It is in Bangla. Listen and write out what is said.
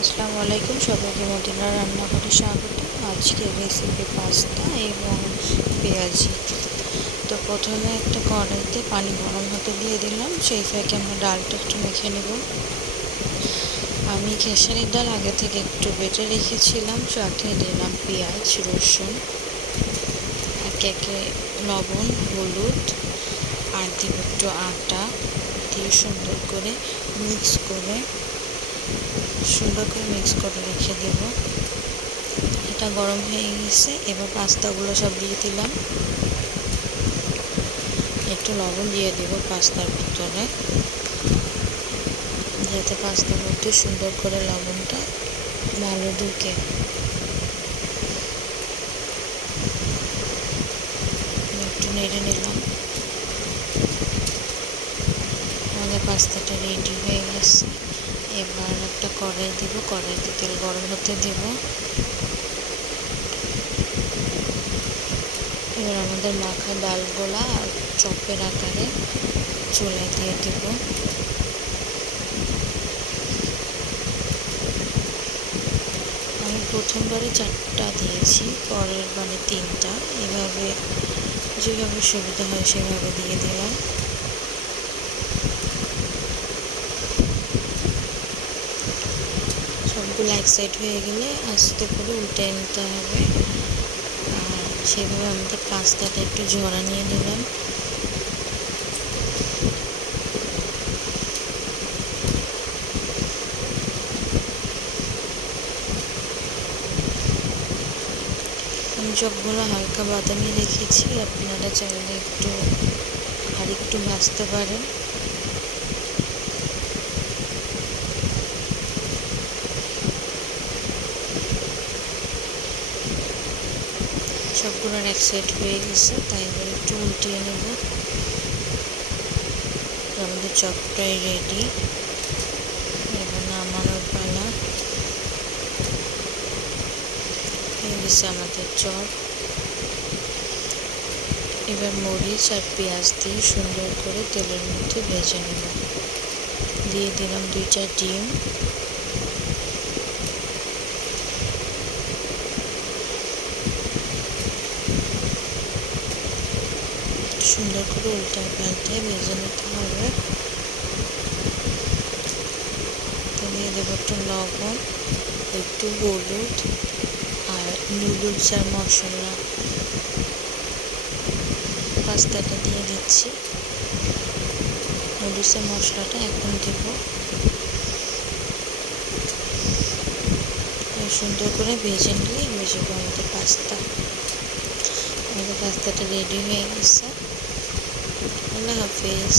আসসালামু আলাইকুম, সবাইকে মদিনার রান্নাঘরে স্বাগত। আজকের রেসিপি পাস্তা এবং পেঁয়াজি। তো প্রথমে একটা কড়াইতে পানি গরম হতে দিয়ে দিলাম, সেই ফাঁকে আমরা ডালটা একটু মেখে নেব। আমি খেসারির ডাল আগে থেকে একটু বেটে রেখেছিলাম, সাথে দিলাম পেঁয়াজ, রসুন, একে একে লবণ, হলুদ আর দিব একটু আটা দিয়ে সুন্দর করে মিক্স করে রেখে দেব। এটা গরম হয়ে গেছে, এবার পাস্তাগুলো সব দিয়ে দিলাম। একটু লবণ দিয়ে দেব পাস্তার ভিতরে, যাতে পাস্তার মধ্যে সুন্দর করে লবণটা ভালো ঢুকে। একটু নেড়ে নিলাম। আমাদের পাস্তাটা রেডি হয়ে গেছে। এবার একটা কড়াই দিব, কড়াইতে তেল গরম হতে দেব। এবার আমাদের মাখা ডালগুলা চপের আকারে চুলায় দিয়ে দেব। আমি প্রথমবারে 4টা দিয়েছি, পরের বারে 3টা। এভাবে যেভাবে সুবিধা হয় সেভাবে দিয়ে দিলাম। সবগুলো এক সাইড হয়ে গেলে আস্তে করে উল্টে নিতে হবে। আর সেভাবে আমাদের পাস্তাটা একটু ঝরা নিয়ে নিলাম। আমি সবগুলো হালকা বাদামি রেখেছি, আপনারা চাইলে একটু ভাজতে পারেন। সবগুলোর এক সাইড হয়ে গেছে, তাই এবার একটু উল্টিয়ে নেব। আমাদের চপটাই রেডি। এবার নামানোর পালা। হয়ে গেছে আমাদের চপ। এবার মরিচ আর পেঁয়াজ দিয়ে সুন্দর করে তেলের মধ্যে ভেজে নেব। দিয়ে দিলাম 2টা ডিম। সুন্দর করে উল্টায় পাল্টায় ভেজে নিতে হবে। দিয়ে দেবো একটু লবণ, একটু হলুদ আর নুডলস আর মশলা। পাস্তাটা দিয়ে দিচ্ছি। নুডলসের মশলাটা এখন দেব। সুন্দর করে ভেজে নিলে হয়ে যাবে আমাদের পাস্তা। আমাদের পাস্তাটা রেডি হয়ে গেছে। আল্লাহ হাফেজ।